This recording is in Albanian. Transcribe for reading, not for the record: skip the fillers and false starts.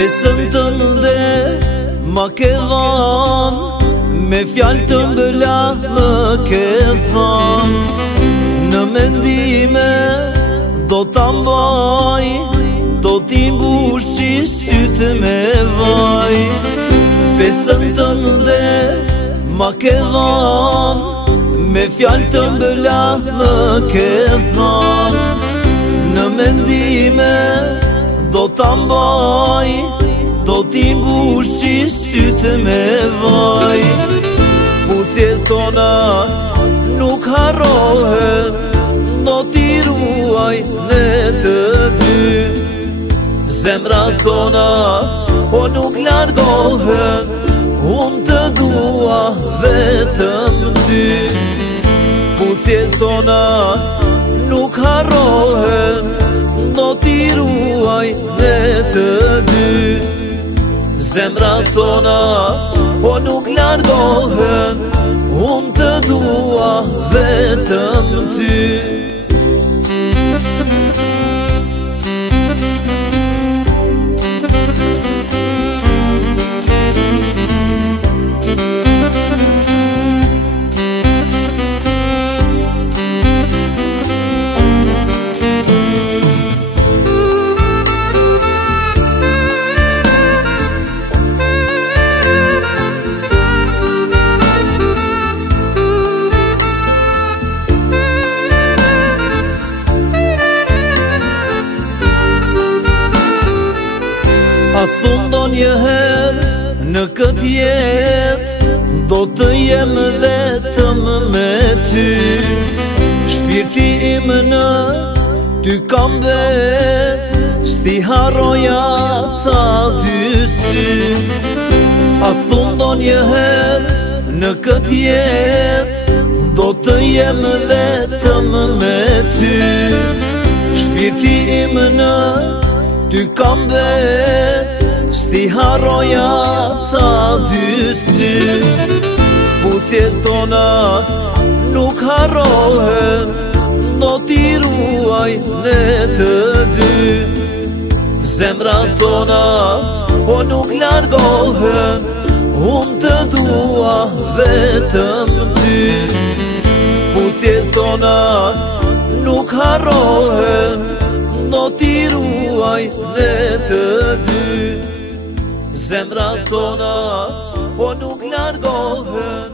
Besën të ndë ma ke dhanë, me fjallë të mbëla më ke thanë. Në mendime do t'a mbaj, do t'i mbushi sytë me vaj. Besën të ndë ma ke dhanë, me fjallë të mbëla më ke thanë. Në mendime do t'a mbaj, do t'i mbushi sytë me vaj. Puthjet tona nuk harrohen, do t'i ruaj ne të dy. Zemrat tona o nuk largohen, unë të dua vetëm ty. Puthjet tona nuk harrohen, do t'i ruaj ne të dy. Zemrat tona po nuk largohen, unë të dua vetëm ty. A thunë do njëherë në këtë jetë, do të jem vetëm me ty. Shpirti im në ty kam vetë, s'ti harroja ta dy sy. A thunë do njëherë në këtë jetë, do të jem vetëm me ty. Shpirti im në ty kam vetë, s'ti harroja ta dy sy. Puthjet tona nuk harrohen, do t'i ruaj ne të dy. Zemrat tona po nuk largohen, unë të dua vetëm ty. Puthjet tona nuk harrohen, do t'i ruaj ne të dy. Zemrat tona po nuk largohen,